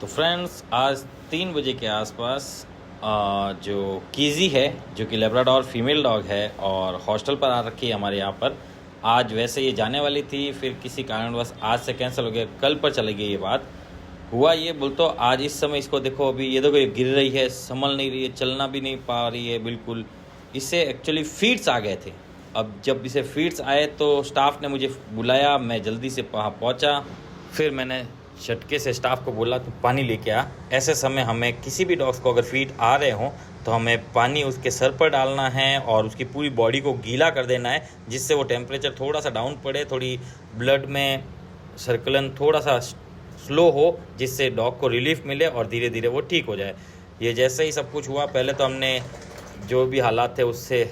तो फ्रेंड्स आज 3 बजे के आसपास जो कीज़ी है जो कि लेब्राडोर फीमेल डॉग है और हॉस्टल पर आ रखी है हमारे यहाँ पर। आज वैसे ये जाने वाली थी, फिर किसी कारणवश आज से कैंसिल हो गया, कल पर चली गई। ये बात हुआ ये बोल तो आज इस समय इसको देखो, अभी ये देखो ये गिर रही है, संभल नहीं रही है, चलना भी नहीं पा रही है बिल्कुल। इसे एक्चुअली फीड्स आ गए थे। अब जब इसे फीड्स आए तो स्टाफ ने मुझे बुलाया, मैं जल्दी से वहाँ पहुँचा। फिर मैंने झटके से स्टाफ को बोला तो पानी लेके आ। ऐसे समय हमें किसी भी डॉग्स को अगर फीड आ रहे हों तो हमें पानी उसके सर पर डालना है और उसकी पूरी बॉडी को गीला कर देना है, जिससे वो टेम्परेचर थोड़ा सा डाउन पड़े, थोड़ी ब्लड में सर्कुलन थोड़ा सा स्लो हो, जिससे डॉग को रिलीफ मिले और धीरे धीरे वो ठीक हो जाए। ये जैसे ही सब कुछ हुआ, पहले तो हमने जो भी हालात थे उससे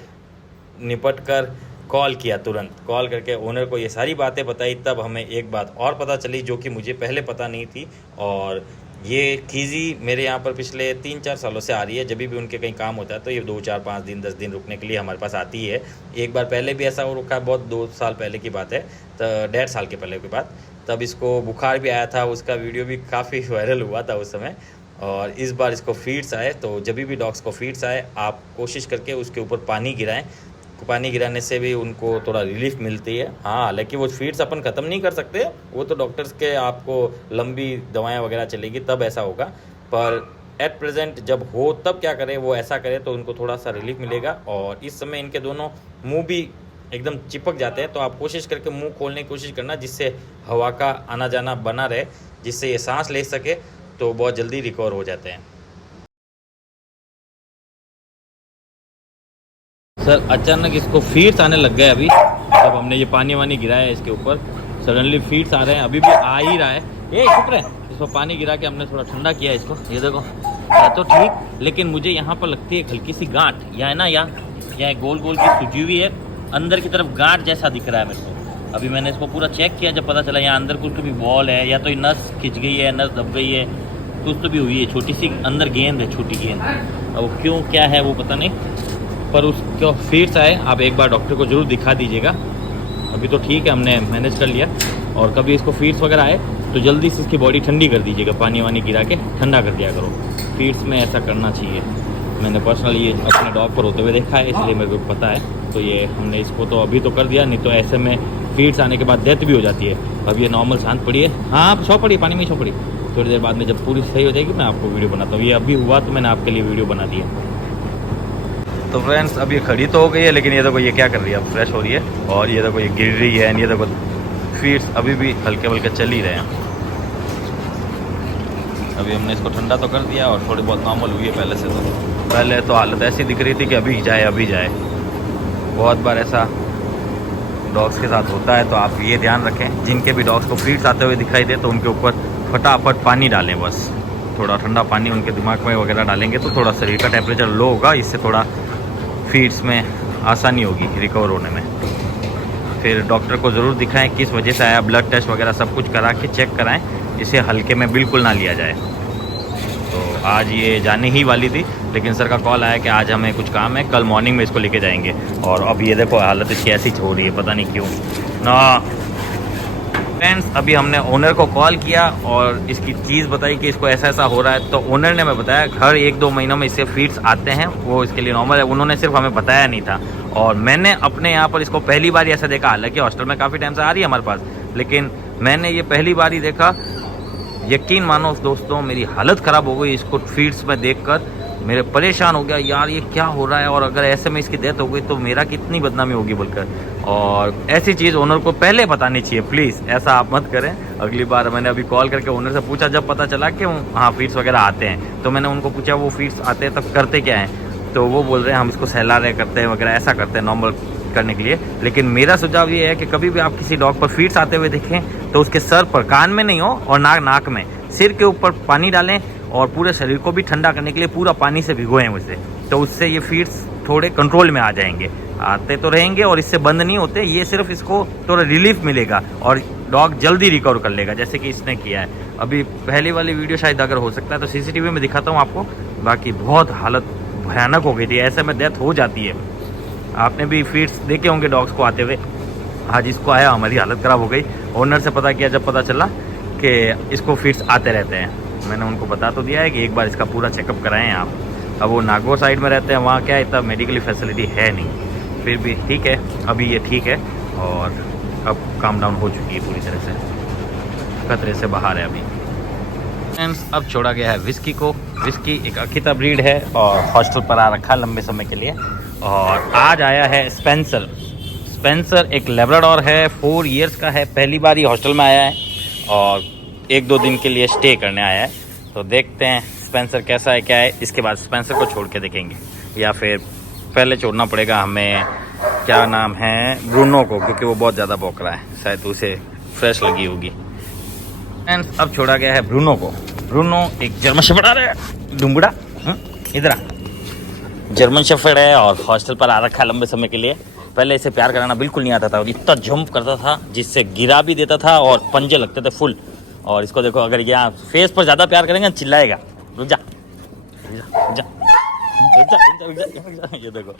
निपट कर कॉल किया, तुरंत कॉल करके ओनर को ये सारी बातें बताई। तब हमें एक बात और पता चली जो कि मुझे पहले पता नहीं थी। और ये कीज़ी मेरे यहाँ पर पिछले 3-4 सालों से आ रही है। जब भी उनके कहीं काम होता है तो ये 2-4-5 दिन 10 दिन रुकने के लिए हमारे पास आती है। एक बार पहले भी ऐसा हो रुका है, बहुत 2 साल पहले की बात है, तो 1.5 साल के पहले की बात। तब इसको बुखार भी आया था, उसका वीडियो भी काफ़ी वायरल हुआ था उस समय। और इस बार इसको फीड्स आए, तो जब भी डॉग्स को फीड्स आए आप कोशिश करके उसके ऊपर पानी गिराएं। पानी गिराने से भी उनको थोड़ा रिलीफ मिलती है। हाँ, हालांकि वो फीड्स अपन ख़त्म नहीं कर सकते, वो तो डॉक्टर्स के आपको लंबी दवाएं वगैरह चलेगी तब ऐसा होगा। पर एट प्रेजेंट जब हो तब क्या करें, वो ऐसा करें तो उनको थोड़ा सा रिलीफ मिलेगा। और इस समय इनके दोनों मुंह भी एकदम चिपक जाते हैं, तो आप कोशिश करके मुंह खोलने की कोशिश करना, जिससे हवा का आना जाना बना रहे, जिससे ये सांस ले सके, तो बहुत जल्दी रिकवर हो जाते हैं। सर अचानक इसको फीड्स आने लग गए। अभी जब हमने ये पानी वानी गिराया है इसके ऊपर, सडनली फीड्स आ रहे हैं। अभी भी आ ही रहा है। ये चुप रहे। इसको पानी गिरा के हमने थोड़ा ठंडा किया है इसको। ये देखो है तो ठीक, लेकिन मुझे यहाँ पर लगती है हल्की सी गांठ। यहाँ है ना, यहाँ गोल गोल की सूजी हुई है, अंदर की तरफ गांठ जैसा दिख रहा है मेरे को। अभी मैंने इसको पूरा चेक किया, जब पता चला यहाँ अंदर कुछ तो भी बॉल है, या तो ये नस खिंच गई है, नस दब गई है, कुछ तो भी हुई है। छोटी सी अंदर गेंद है, छोटी गेंद। अब क्यों क्या है वो पता नहीं, पर उसको फीड्स आए आप एक बार डॉक्टर को ज़रूर दिखा दीजिएगा। अभी तो ठीक है, हमने मैनेज कर लिया। और कभी इसको फीड्स वगैरह आए तो जल्दी से इसकी बॉडी ठंडी कर दीजिएगा, पानी वानी गिरा के ठंडा कर दिया करो। फीड्स में ऐसा करना चाहिए। मैंने पर्सनली ये अपने डॉग पर होते हुए देखा है, इसलिए मेरे को पता है। तो ये हमने इसको तो अभी तो कर दिया, नहीं तो ऐसे में फीड्स आने के बाद डेथ भी हो जाती है। अब ये नॉर्मल शांत पड़ी है। हाँ, आप सो पड़ी, पानी में सो पड़ी। थोड़ी देर बाद में जब पूरी सही हो जाएगी मैं आपको वीडियो बनाता हूँ। ये अभी हुआ तो मैंने आपके लिए वीडियो बना दी है। तो फ्रेंड्स अब ये खड़ी तो हो गई है, लेकिन ये देखो ये क्या कर रही है, अब फ्रेश हो रही है। और ये देखो ये गिर रही है, ये देखो फीड्स अभी भी हल्के हल्के चल ही रहे हैं। अभी हमने इसको ठंडा तो कर दिया और थोड़ी बहुत नॉर्मल हुई है पहले तो हालत ऐसी दिख रही थी कि अभी जाए। बहुत बार ऐसा डॉग्स के साथ होता है, तो आप ये ध्यान रखें, जिनके भी डॉग्स को फीड्स आते हुए दिखाई दे तो उनके ऊपर फटाफट पानी डालें। बस थोड़ा ठंडा पानी उनके दिमाग में वगैरह डालेंगे तो थोड़ा शरीर का टेम्परेचर लो होगा, इससे थोड़ा फीड्स में आसानी होगी रिकवर होने में। फिर डॉक्टर को ज़रूर दिखाएं किस वजह से आया, ब्लड टेस्ट वगैरह सब कुछ करा के चेक कराएं, इसे हल्के में बिल्कुल ना लिया जाए। तो आज ये जाने ही वाली थी, लेकिन सर का कॉल आया कि आज हमें कुछ काम है, कल मॉर्निंग में इसको लेके जाएंगे। और अब ये देखो हालत इसकी ऐसी हो रही है, पता नहीं क्यों ना। फ्रेंड्स अभी हमने ओनर को कॉल किया और इसकी चीज़ बताई कि इसको ऐसा ऐसा हो रहा है। तो ओनर ने हमें बताया हर 1-2 महीनों में इससे फीड्स आते हैं, वो इसके लिए नॉर्मल है। उन्होंने सिर्फ हमें बताया नहीं था, और मैंने अपने यहाँ पर इसको पहली बार ऐसा देखा। हालांकि हॉस्टल में काफ़ी टाइम से आ रही है हमारे पास, लेकिन मैंने ये पहली बार ही देखा। यकीन मानो दोस्तों, मेरी हालत ख़राब हो गई इसको फीड्स में देखकर। मेरे परेशान हो गया यार, ये क्या हो रहा है, और अगर ऐसे में इसकी डेथ हो गई तो मेरा कितनी बदनामी होगी बोलकर। और ऐसी चीज़ ओनर को पहले बतानी चाहिए, प्लीज़ ऐसा आप मत करें अगली बार। मैंने अभी कॉल करके ओनर से पूछा, जब पता चला कि हाँ फीड्स वगैरह आते हैं, तो मैंने उनको पूछा वो फीड्स आते हैं तब करते क्या हैं, तो वो बोल रहे हैं हम इसको सहला रहे करते हैं वगैरह, ऐसा करते हैं नॉर्मल करने के लिए। लेकिन मेरा सुझाव ये है कि कभी भी आप किसी डॉग पर फीड्स आते हुए देखें तो उसके सर पर, कान में नहीं हो, और नाक में, सिर के ऊपर पानी डालें और पूरे शरीर को भी ठंडा करने के लिए पूरा पानी से भिगोएं उसे। तो उससे ये फीड्स थोड़े कंट्रोल में आ जाएंगे। आते तो रहेंगे और इससे बंद नहीं होते, ये सिर्फ इसको थोड़ा रिलीफ मिलेगा और डॉग जल्दी रिकवर कर लेगा, जैसे कि इसने किया है। अभी पहली वाली वीडियो शायद अगर हो सकता है तो CCTV में दिखाता हूँ आपको। बाकी बहुत हालत भयानक हो गई थी, ऐसे में डेथ हो जाती है। आपने भी फीड्स देखे होंगे डॉग्स को आते हुए। आज इसको आया, हमारी हालत ख़राब हो गई। ओनर से पता किया, जब पता चला कि इसको फीड्स आते रहते हैं। मैंने उनको बता तो दिया है कि एक बार इसका पूरा चेकअप कराएं आप। अब वो नागौर साइड में रहते हैं, वहाँ क्या इतना मेडिकली फैसिलिटी है नहीं, फिर भी ठीक है, अभी ये ठीक है और अब काम डाउन हो चुकी है पूरी तरह से, खतरे से बाहर है अभी। फ्रेंड्स, अब छोड़ा गया है विस्की को। विस्की एक अकीता ब्रीड है और हॉस्टल पर आ रखा है लंबे समय के लिए। और आज आया है स्पेंसर। स्पेंसर एक लेब्राडोर है, 4 इयर्स का है, पहली बार ये हॉस्टल में आया है और 1-2 दिन के लिए स्टे करने आया है। तो देखते हैं स्पेंसर कैसा है, क्या है। इसके बाद स्पेंसर को छोड़ के देखेंगे, या फिर पहले छोड़ना पड़ेगा हमें, क्या नाम है, ब्रूनो को, क्योंकि वो बहुत ज़्यादा भौंक रहा है, शायद उसे फ्रेश लगी होगी। फ्रेंड्स, अब छोड़ा गया है ब्रूनो को। ब्रूनो एक जर्मन शेफर्ड है, डुम्बुड़ा इधर आ, जर्मन शेफर्ड है और हॉस्टल पर आ रखा है लंबे समय के लिए। पहले इसे प्यार कराना बिल्कुल नहीं आता था और इतना जंप करता था जिससे गिरा भी देता था और पंजे लगते थे फुल। और इसको देखो, अगर यहाँ फेस पर ज़्यादा प्यार करेंगे चिल्लाएगा, रुक जा रुक जा रुक जा रुक जा रुक जा। ये देखो,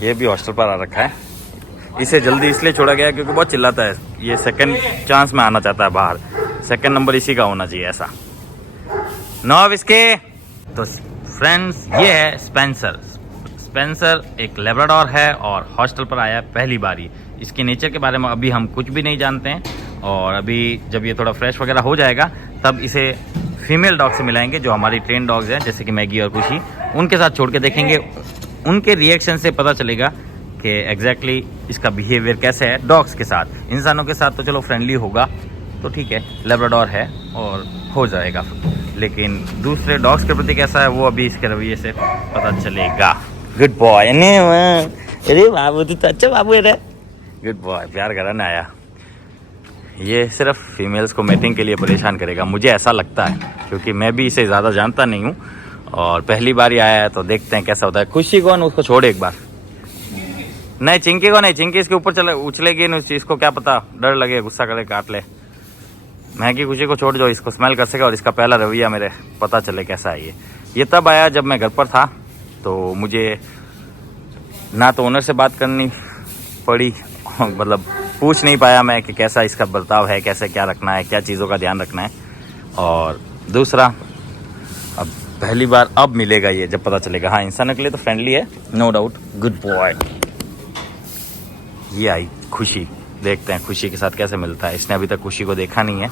ये भी हॉस्टल पर आ रखा है। इसे जल्दी इसलिए छोड़ा गया क्योंकि बहुत चिल्लाता है। ये सेकंड चांस में आना चाहता है बाहर, सेकंड नंबर इसी का होना चाहिए ऐसा। नो इसके तो फ्रेंड्स, ये है स्पेंसर। स्पेंसर एक लेब्राडोर है और हॉस्टल पर आया पहली बारी। इसके नेचर के बारे में अभी हम कुछ भी नहीं जानते हैं और अभी जब ये थोड़ा फ्रेश वगैरह हो जाएगा तब इसे फीमेल डॉग से मिलाएंगे, जो हमारी ट्रेन डॉग्स हैं जैसे कि मैगी और खुशी, उनके साथ छोड़ के देखेंगे। उनके रिएक्शन से पता चलेगा कि एग्जैक्टली इसका बिहेवियर कैसे है डॉग्स के साथ। इंसानों के साथ तो चलो फ्रेंडली होगा तो ठीक है, लेब्राडोर है और हो जाएगा, लेकिन दूसरे डॉग्स के प्रति कैसा है वो अभी इसके रवैये से पता चलेगा। गुड बॉय, अरे बाबू तू तो अच्छा बाबू है रे, गुड बॉय, प्यार कराने आया। ये सिर्फ फीमेल्स को मेटिंग के लिए परेशान करेगा, मुझे ऐसा लगता है, क्योंकि मैं भी इसे ज़्यादा जानता नहीं हूँ और पहली बार ही आया है, तो देखते हैं कैसा होता है। खुशी कौन, उसको छोड़ एक बार। नहीं चिंकी को नहीं, चिंकी इसके ऊपर चले उछलेगी नहीं, इसको क्या पता, डर लगे, गुस्सा करे, काट ले। महंगी खुशी को छोड़, जो इसको स्मेल कर सके और इसका पहला रवैया मेरे पता चले कैसा है ये तब आया जब मैं घर पर था, तो मुझे ना तो ओनर से बात करनी पड़ी, मतलब पूछ नहीं पाया मैं कि कैसा इसका बर्ताव है, कैसे क्या रखना है, क्या चीज़ों का ध्यान रखना है। और दूसरा, अब पहली बार अब मिलेगा ये, जब पता चलेगा। हाँ, इंसानों के लिए तो फ्रेंडली है, नो डाउट, गुड बॉय। ये आई खुशी, देखते हैं खुशी के साथ कैसे मिलता है। इसने अभी तक खुशी को देखा नहीं है,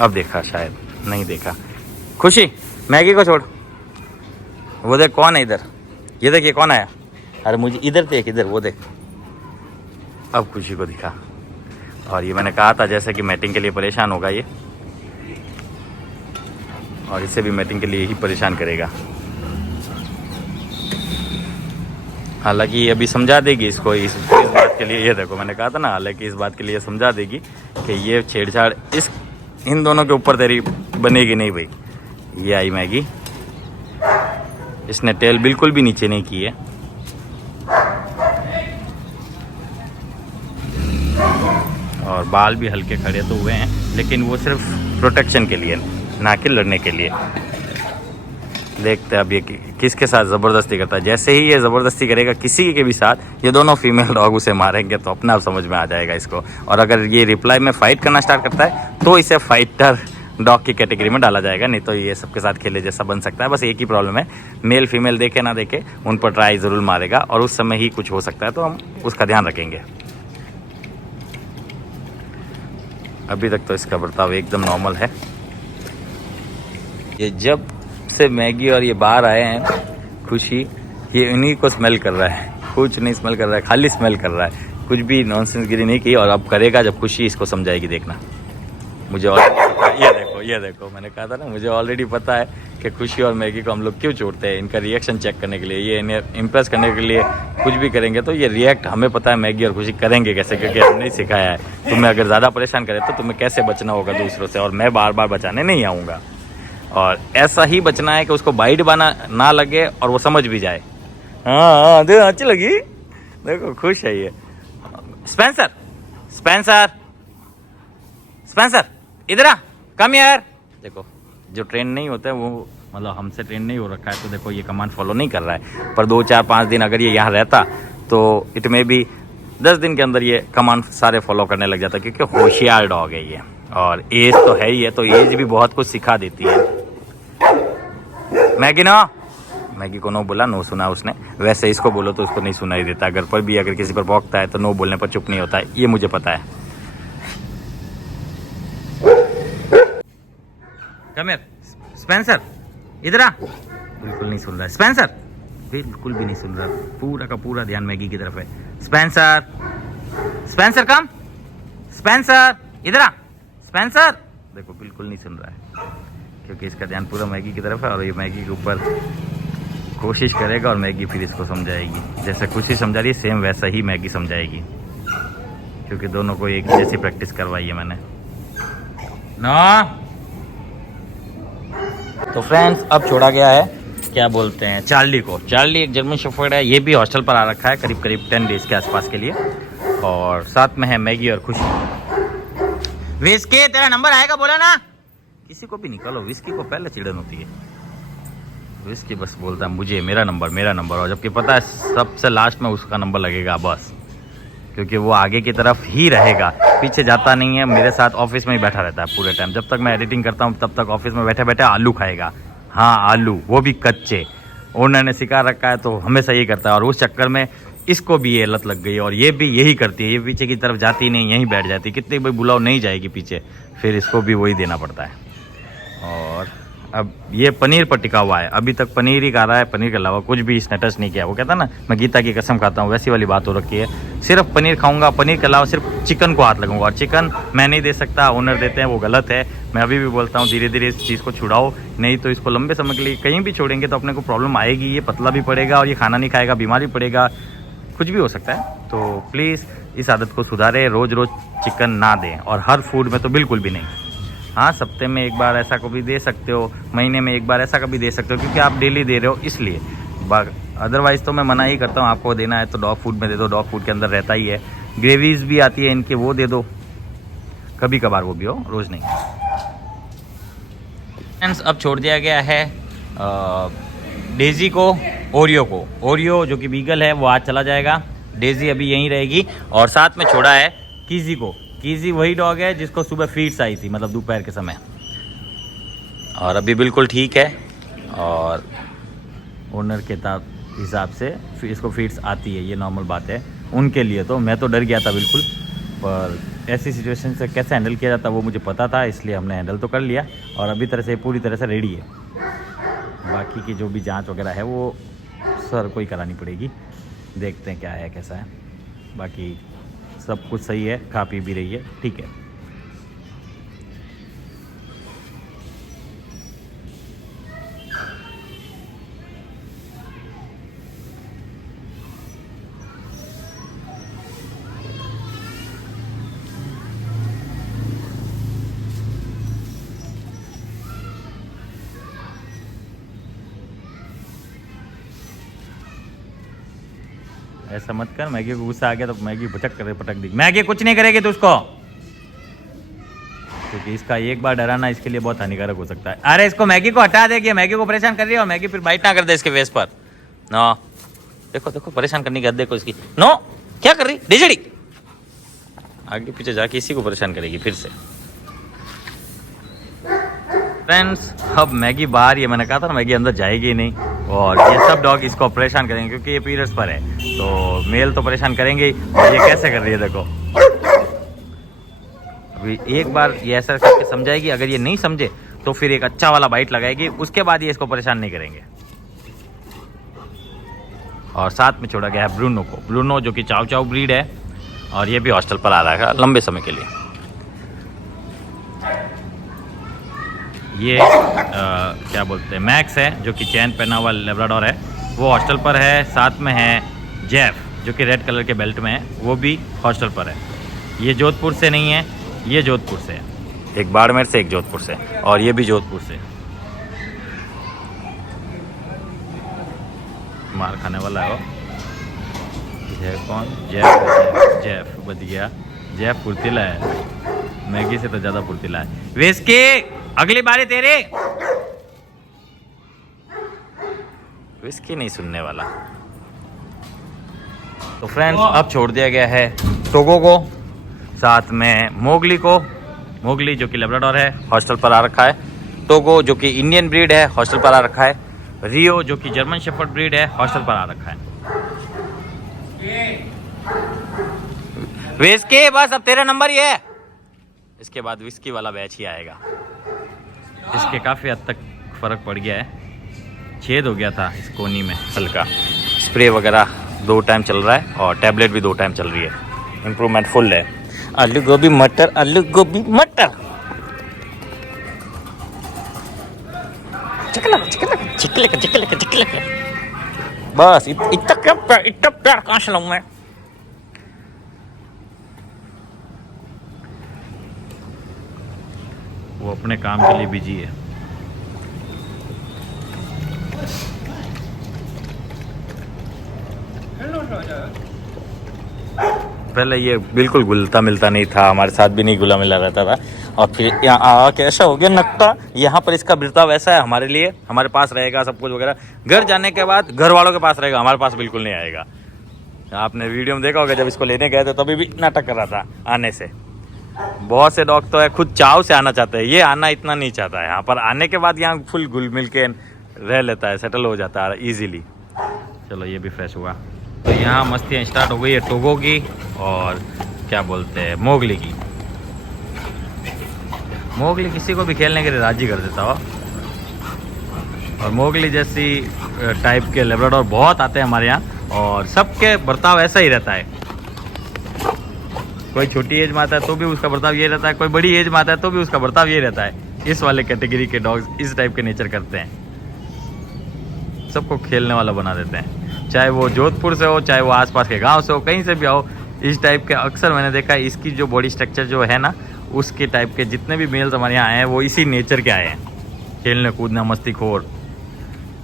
अब देखा, शायद नहीं देखा। खुशी, मैगी को छोड़, वो देख कौन है इधर, ये देख ये कौन आया, अरे मुझे इधर देख, इधर वो देख। अब खुशी को दिखा, और ये मैंने कहा था जैसे कि मैटिंग के लिए परेशान होगा ये, और इसे भी मैटिंग के लिए ही परेशान करेगा। हालांकि ये अभी समझा देगी इसको इस बात के लिए, ये देखो मैंने कहा था ना, हालांकि इस बात के लिए समझा देगी कि ये छेड़छाड़ इन दोनों के ऊपर तेरी बनेगी नहीं भाई। ये आई मैगी, इसने टेल बिल्कुल भी नीचे नहीं की है, और बाल भी हल्के खड़े तो हुए हैं, लेकिन वो सिर्फ प्रोटेक्शन के लिए, ना कि लड़ने के लिए। देखते हैं अब ये किसके साथ ज़बरदस्ती करता है। जैसे ही ये ज़बरदस्ती करेगा किसी के भी साथ, ये दोनों फीमेल डॉग उसे मारेंगे, तो अपने आप समझ में आ जाएगा इसको। और अगर ये रिप्लाई में फ़ाइट करना स्टार्ट करता है तो इसे फाइटर डॉग की कैटेगरी में डाला जाएगा, नहीं तो ये सबके साथ खेले जैसा बन सकता है। बस एक ही प्रॉब्लम है, मेल फीमेल देखे ना देखे उन पर ट्राई ज़रूर मारेगा, और उस समय ही कुछ हो सकता है, तो हम उसका ध्यान रखेंगे। अभी तक तो इसका बर्ताव एकदम नॉर्मल है। ये जब से मैगी और ये बाहर आए हैं खुशी, ये उन्हीं को स्मेल कर रहा है, कुछ नहीं स्मेल कर रहा है, खाली स्मेल कर रहा है, कुछ भी नॉनसेंस गिरी नहीं की। और अब करेगा जब खुशी इसको समझाएगी, देखना। मुझे ये देखो मैंने कहा था ना, मुझे ऑलरेडी पता है कि खुशी और मैगी को हम लोग क्यों छोड़ते हैं, इनका रिएक्शन चेक करने के लिए। ये इन्हें इम्प्रेस करने के लिए कुछ भी करेंगे, तो ये रिएक्ट हमें पता है मैगी और खुशी करेंगे कैसे, क्योंकि हमने ही सिखाया है। तुम्हें अगर ज़्यादा परेशान करे तो तुम्हें कैसे बचना होगा दूसरों से, और मैं बार बार बचाने नहीं आऊँगा। और ऐसा ही बचना है कि उसको बाइट बाना ना लगे और वो समझ भी जाए। हाँ देखो, अच्छी लगी, देखो खुश है ये। स्पेंसर स्पेंसर स्पेंसर इधर आ, कम यार। देखो, जो ट्रेन नहीं होता है वो, मतलब हमसे ट्रेन नहीं हो रखा है, तो देखो ये कमांड फॉलो नहीं कर रहा है। पर 2 4 5 दिन अगर ये यहाँ रहता तो इट में भी 10 दिन के अंदर ये कमांड सारे फॉलो करने लग जाता, क्योंकि होशियार डॉग है ये। और एज तो है ही है, तो एज भी बहुत कुछ सिखा देती है। मैगी नो, मैगी को नो बोला, नो सुना उसने। वैसे इसको बोलो तो उसको नहीं सुनाई देता। घर पर भी अगर किसी पर भौंकता है तो नो बोलने पर चुप नहीं होता है, ये मुझे पता है। कम हियर स्पेंसर, इधर आ। बिल्कुल नहीं सुन रहा है स्पेंसर, बिल्कुल भी नहीं सुन रहा। पूरा का पूरा ध्यान मैगी की तरफ है। स्पेंसर, स्पेंसर कम, स्पेंसर इधर आ, स्पेंसर। देखो बिल्कुल नहीं सुन रहा है, क्योंकि इसका ध्यान पूरा मैगी की तरफ है। और ये मैगी के ऊपर कोशिश करेगा और मैगी फिर इसको समझाएगी। जैसे खुशी समझा रही है सेम वैसा ही मैगी समझाएगी, क्योंकि दोनों को एक जैसी प्रैक्टिस करवाई है मैंने। ना तो फ्रेंड्स, अब छोड़ा गया है क्या बोलते हैं चार्ली को। चार्ली एक जर्मन शेफर्ड है, ये भी हॉस्टल पर आ रखा है करीब करीब 10 डेज के आसपास के लिए। और साथ में है मैगी और खुशी। विस्की तेरा नंबर आएगा बोला ना, किसी को भी निकालो, विस्की को पहले चिड़न होती है। विस्की बस बोलता है मुझे मेरा नंबर, और जबकि पता है सबसे लास्ट में उसका नंबर लगेगा बस, क्योंकि वो आगे की तरफ ही रहेगा, पीछे जाता नहीं है। मेरे साथ ऑफिस में ही बैठा रहता है पूरे टाइम। जब तक मैं एडिटिंग करता हूँ तब तक ऑफिस में बैठे बैठे आलू खाएगा। हाँ आलू, वो भी कच्चे। ओनर ने सिखा रखा है तो हमेशा यही करता है, और उस चक्कर में इसको भी ये लत लग गई। और ये भी यही करती है, ये पीछे की तरफ जाती नहीं, यहीं बैठ जाती। कितनी भी बुलाओ नहीं जाएगी पीछे, फिर इसको भी वही देना पड़ता है। और अब ये पनीर पर टिका हुआ है, अभी तक पनीर ही खा रहा है, पनीर के अलावा कुछ भी इसने टच नहीं किया। वो कहता ना मैं गीता की कसम खाता हूँ, वैसी वाली बात हो रखी है। सिर्फ पनीर खाऊंगा, पनीर के अलावा सिर्फ चिकन को हाथ लगूंगा। और चिकन मैं नहीं दे सकता, ओनर देते हैं, वो गलत है। मैं अभी भी बोलता हूँ धीरे धीरे इस चीज़ को छुड़ाओ, नहीं तो इसको लंबे समय के लिए कहीं भी छोड़ेंगे तो अपने को प्रॉब्लम आएगी। ये पतला भी पड़ेगा और ये खाना नहीं खाएगा, बीमार भी पड़ेगा, कुछ भी हो सकता है। तो प्लीज़ इस आदत को सुधारें, रोज़ रोज़ चिकन ना दें, और हर फूड में तो बिल्कुल भी नहीं। हाँ, हफ्ते में एक बार ऐसा कभी दे सकते हो, महीने में एक बार ऐसा कभी दे सकते हो, क्योंकि आप डेली दे रहे हो इसलिए। अदरवाइज़ तो मैं मना ही करता हूँ, आपको देना है तो डॉग फूड में दे दो, डॉग फूड के अंदर रहता ही है। ग्रेवीज भी आती है इनके, वो दे दो कभी कभार, वो भी हो, रोज़ नहीं। फ्रेंड्स, अब छोड़ दिया गया है डेजी को, ओरियो को। ओरियो जो कि बीगल है वो आज चला जाएगा, डेजी अभी यहीं रहेगी। और साथ में छोड़ा है कीजी को। कीजी वही डॉग है जिसको सुबह फीड्स आई थी, मतलब दोपहर के समय, और अभी बिल्कुल ठीक है। और ओनर के हिसाब से इसको फीड्स आती है, ये नॉर्मल बात है उनके लिए। तो मैं तो डर गया था बिल्कुल, पर ऐसी सिचुएशन से कैसे हैंडल किया जाता वो मुझे पता था, इसलिए हमने हैंडल तो कर लिया। और अभी तरह से पूरी तरह से रेडी है। बाकी की जो भी जांच वगैरह है वो सर को ही करानी पड़ेगी, देखते हैं क्या है कैसा है। बाकी सब कुछ सही है, खा पी भी रही है, ठीक है। ऐसा मत कर, मैगी को गुस्सा आ गया तो मैगी भटक कर पटक दी। मैगी कुछ नहीं करेगी तो उसको, क्योंकि इसका एक बार डराना इसके लिए बहुत हानिकारक हो सकता है। अरे इसको, मैगी को हटा देगी, मैगी को परेशान कर रही है, और मैगी फिर बाइट ना कर दे इसके फेस पर। नो, देखो देखो परेशान करने की हद देखो इसकी। नो, क्या कर रही डिजड़ी, आगे पीछे जाके इसी को परेशान करेगी फिर से। फ्रेंड्स, अब मैगी बाहर, ये मैंने कहा था ना मैगी अंदर जाएगी ही नहीं। और ये सब डॉग इसको परेशान करेंगे, क्योंकि ये पीरियड्स पर है, तो मेल तो परेशान करेंगे ही। और ये कैसे कर रही है देखो, अभी एक बार ये ऐसा करके समझाएगी, अगर ये नहीं समझे तो फिर एक अच्छा वाला बाइट लगाएगी, उसके बाद ये इसको परेशान नहीं करेंगे। और साथ में छोड़ा गया है ब्रूनो को। ब्रूनो जो कि चाव चाव ब्रीड है, और ये भी हॉस्टल पर आ रहा है लंबे समय के लिए। ये क्या बोलते हैं, मैक्स है जो कि चैन पहना हुआ लेब्राडोर है, वो हॉस्टल पर है। साथ में है जेफ जो कि रेड कलर के बेल्ट में है, वो भी हॉस्टल पर है। ये जोधपुर से नहीं है, ये जोधपुर से है, एक बाड़मेर से एक जोधपुर से, और ये भी जोधपुर से। मार खाने वाला है वो। ये कौन, जेफ, जेफ बच गया। जेफ फुर्तीला है, मैगी से तो ज़्यादा फुर्तीला है। विस्की अगली बारी तेरे, विस्की नहीं सुनने वाला। तो फ्रेंड्स, अब छोड़ दिया गया है टोगो को, साथ में मोगली को, मोगली जो कि लेब्राडोर है, हॉस्टल पर आ रखा है। टोगो जो कि इंडियन ब्रीड है, हॉस्टल पर आ रखा है। रियो जो कि जर्मन शेफर्ड ब्रीड है, हॉस्टल पर आ रखा है। विस्की बस अब तेरा नंबर ही है। इसके बाद विस्की वाला बैच ही आएगा। इसके काफ़ी हद तक फ़र्क पड़ गया है, छेद हो गया था इस कोनी में हल्का। स्प्रे वगैरह 2 टाइम चल रहा है और टैबलेट भी 2 टाइम चल रही है। इम्प्रूवमेंट फुल है। आलू गोभी मटर, आलू गोभी मटर। चिकलक। बस इतना प्यार कहाँ से लाऊं मैं। वो अपने काम के लिए बिजी है। पहले ये बिल्कुल घुलता मिलता नहीं था, हमारे साथ भी नहीं घुला मिला रहता था, और फिर यहाँ आके ऐसा हो गया नक्का। यहाँ पर इसका बर्ताव ऐसा है, हमारे लिए हमारे पास रहेगा सब कुछ वगैरह। घर जाने के बाद घर वालों के पास रहेगा, हमारे पास बिल्कुल नहीं आएगा। आपने वीडियो में देखा होगा, जब इसको लेने गए थे तभी भी नाटक कर रहा था आने से। बहुत से डॉग तो है खुद चाव से आना चाहते हैं, ये आना इतना नहीं चाहता है। यहाँ पर आने के बाद यहाँ फुल घुल मिल के रह लेता है, सेटल हो जाता है ईजीली। चलो ये भी फ्रेश हुआ। तो यहाँ मस्तियाँ स्टार्ट हो गई है टोगो की और क्या बोलते हैं मोगली की। मोगली किसी को भी खेलने के लिए राजी कर देता हो, और मोगली जैसी टाइप के लेब्राडोर बहुत आते हैं हमारे यहाँ, और सबके बर्ताव ऐसा ही रहता है। कोई छोटी एज में आता है तो भी उसका बर्ताव ये रहता है, कोई बड़ी एज में आता है तो भी उसका बर्ताव ये रहता है। इस वाले कैटेगरी के डॉग्स इस टाइप के नेचर करते हैं, सबको खेलने वाला बना देते हैं। चाहे वो जोधपुर से हो, चाहे वो आसपास के गांव से हो, कहीं से भी आओ, इस टाइप के अक्सर मैंने देखा है। इसकी जो बॉडी स्ट्रक्चर जो है ना, उसके टाइप के जितने भी मेल्स हमारे यहाँ आए हैं वो इसी नेचर के आए हैं। खेलने कूदना, मस्तीखोर।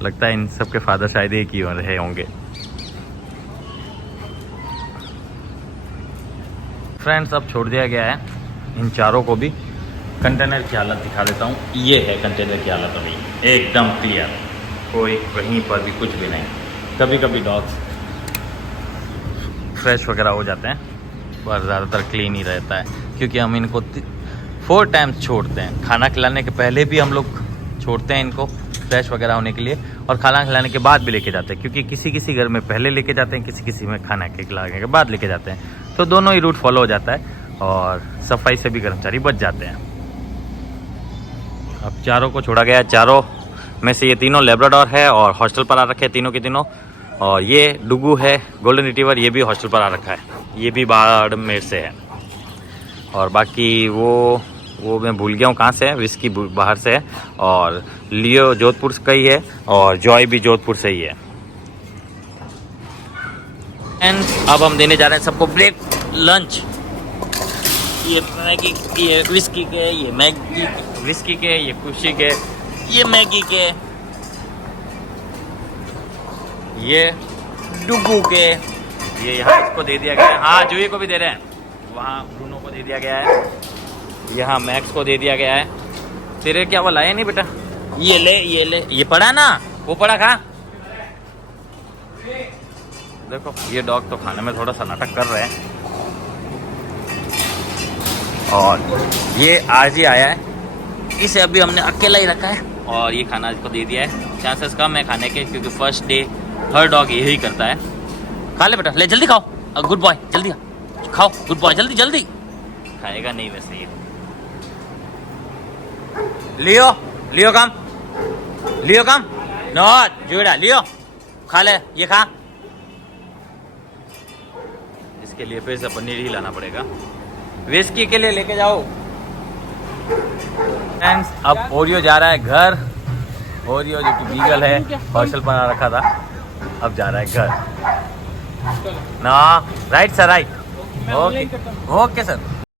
लगता है इन सब के फादर शायद एक ही रहे होंगे। फ्रेंड्स अब छोड़ दिया गया है इन चारों को भी। कंटेनर की हालत दिखा देता हूँ। ये है कंटेनर की हालत अभी एकदम क्लियर, कोई कहीं पर भी कुछ भी नहीं। कभी कभी डॉग्स फ्रेश वगैरह हो जाते हैं, पर ज़्यादातर क्लीन ही रहता है, क्योंकि हम इनको 4 टाइम्स छोड़ते हैं। खाना खिलाने के पहले भी हम लोग छोड़ते हैं इनको फ्रेश वगैरह होने के लिए, और खाना खिलाने के बाद भी लेके जाते हैं, क्योंकि किसी किसी घर में पहले लेके जाते हैं, किसी किसी में खाना खिलाने के बाद लेके जाते हैं। तो दोनों ही रूट फॉलो हो जाता है, और सफाई से भी कर्मचारी बच जाते हैं। अब चारों को छोड़ा गया है। चारों में से ये तीनों लेब्राडोर है और हॉस्टल पर आ रखे हैं तीनों के तीनों। और ये डुगू है गोल्डन रिट्रीवर, ये भी हॉस्टल पर आ रखा है, ये भी बाड़मेर से है। और बाकी वो मैं भूल गया हूँ कहाँ से है। विस्की बाहर से है, और लियो जोधपुर का ही है, और जॉय भी जोधपुर से ही है। एंड अब हम देने जा रहे हैं सबको ब्रेक लंच। ये मैगी, ये विस्की के, ये मैगी विस्की के, ये खुशी के, ये मैगी के, ये डुगू के, ये यहाँ इसको दे दिया गया है। हाँ जूही को भी दे रहे हैं, वहाँ ब्रूनो को दे दिया गया है, यहाँ मैक्स को दे दिया गया है। तेरे क्या वो लाए नहीं बेटा? ये ले, ये पड़ा ना, वो पड़ा खा। देखो ये डॉग तो खाने में थोड़ा सा नाटक कर रहे हैं, और ये आज ही आया है, इसे अभी हमने अकेला ही रखा है, और ये खाना इसको दे दिया है। चांसेस कम है खाने के, क्योंकि फर्स्ट डे हर डॉग यही करता है। खा ले बेटा, ले जल्दी खाओ, गुड बॉय, जल्दी खाओ, गुड बॉय, जल्दी जल्दी। खाएगा नहीं वैसे ये। लियो कम नो जुड़ा, लियो खा ले, ये खा। इसके लिए फिर से पनीर ही लाना पड़ेगा। विस्की के लिए लेके जाओ। फ्रेंड्स अब ओरियो जा रहा है घर। ओरियो जो कि बीगल है, हॉस्टल पर आ रखा था, अब जा रहा है घर ना। Right sir, right. Okay sir.